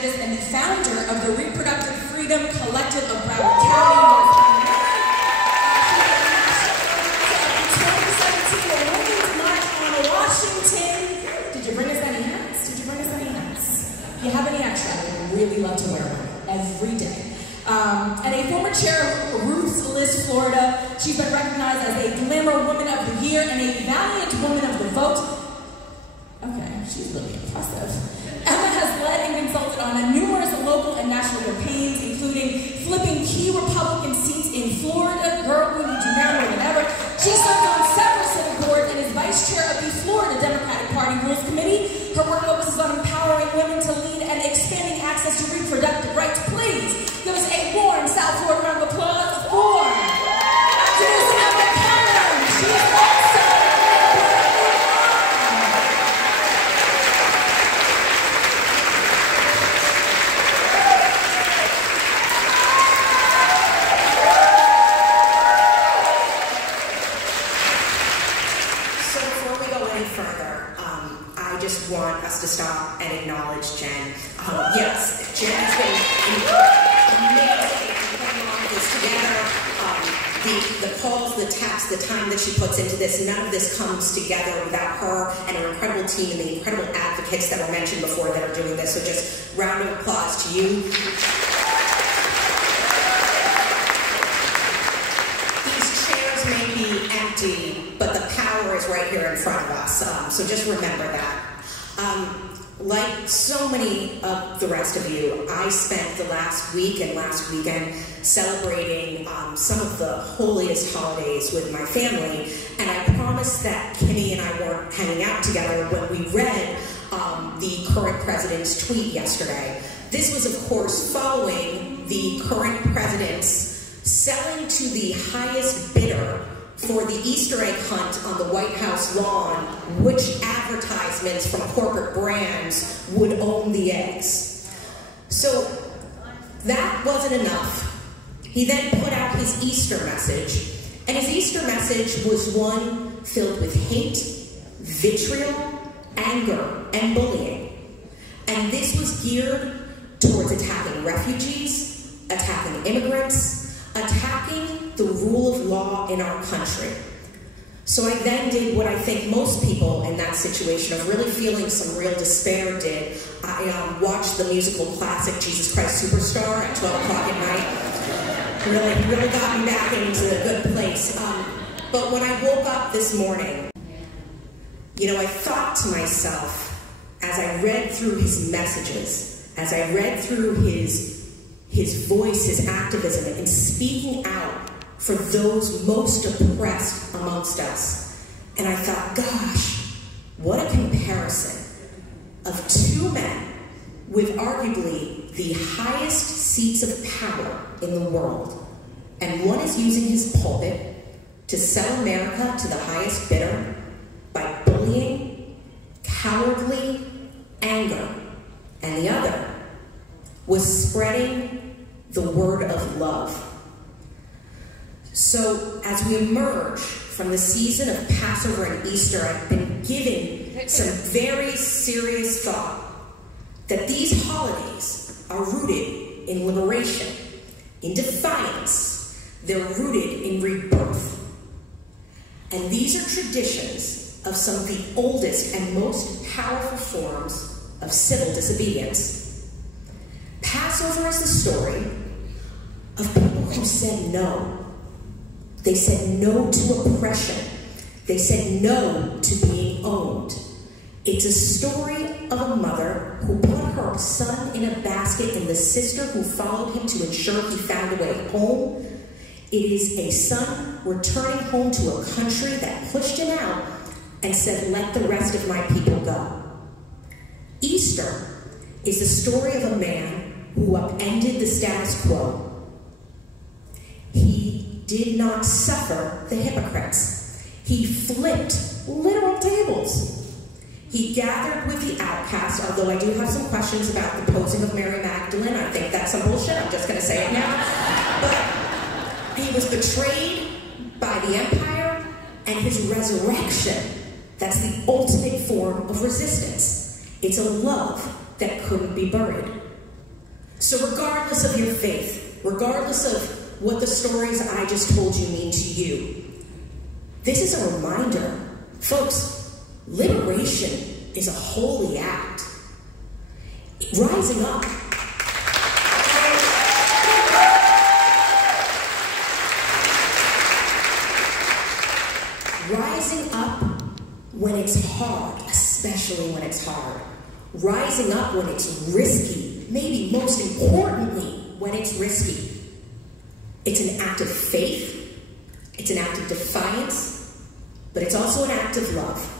activist and the founder of the Reproductive Freedom Collective of Broward County, North Carolina. 2017 Women's March on Washington. Did you bring us any hats? Did you bring us any hats? If you have any extra, I would really love to wear one every day. And a former chair of Ruth's List, Florida, she's been recognized as a Glamour Woman of the Year and a Valiant Woman of the Vote. Okay, she's really impressive. Emma has led and consulted on numerous local and national campaigns, including flipping key Republican seats in Florida, girl, we need you now or whatever. She served on several civic boards and is vice chair of the Florida Democratic Party Rules Committee. Her work focuses on empowering women to lead and expanding access to reproductive rights. Please give us a warm South Florida round of applause for activist Emma Collum. She is also want us to stop and acknowledge Jen. Yes, Jen has been amazing putting all of this together. The calls, the texts, the time that she puts into this, none of this comes together without her and her incredible team and the incredible advocates that were mentioned before that are doing this. So just round of applause to you. These chairs may be empty, but the power is right here in front of us. So just remember that. Like so many of the rest of you, I spent the last week and last weekend celebrating some of the holiest holidays with my family, and I promised that Kimmy and I weren't hanging out together when we read the current president's tweet yesterday. This was, of course, following the current president's selling to the highest bidder for the Easter egg hunt on the White House lawn, which advertisements from corporate brands would own the eggs. So that wasn't enough. He then put out his Easter message, and his Easter message was one filled with hate, vitriol, anger, and bullying. And this was geared towards attacking refugees, attacking immigrants, attacking the rule of law in our country. So I then did what I think most people in that situation of really feeling some real despair did. I watched the musical classic Jesus Christ Superstar at 12 o'clock at night. Really got me back into a good place. But when I woke up this morning, you know, I thought to myself, as I read through his messages, as I read through his voice, his activism, and speaking out for those most oppressed amongst us. And I thought, gosh, what a comparison of two men with arguably the highest seats of power in the world. And one is using his pulpit to sell America to the highest bidder by bullying, cowardly anger. And the other was spreading the word of love. So as we emerge from the season of Passover and Easter, I've been giving some very serious thought that these holidays are rooted in liberation, in defiance. They're rooted in rebirth. And these are traditions of some of the oldest and most powerful forms of civil disobedience. Passover is the story of people who said no. They said no to oppression. They said no to being owned. It's a story of a mother who put her son in a basket and the sister who followed him to ensure he found a way home. It is a son returning home to a country that pushed him out and said, let the rest of my people go. Easter is the story of a man who upended the status quo. He did not suffer the hypocrites. He flipped literal tables. He gathered with the outcast, although I do have some questions about the posing of Mary Magdalene. I think that's some bullshit. I'm just going to say it now. But he was betrayed by the empire, and his resurrection, that's the ultimate form of resistance. It's a love that couldn't be buried. So regardless of your faith, regardless of what the stories I just told you mean to you, this is a reminder, folks, liberation is a holy act. Rising up. Rising up when it's hard, especially when it's hard. Rising up when it's risky, maybe most importantly, when it's risky. It's an act of faith, it's an act of defiance, but it's also an act of love.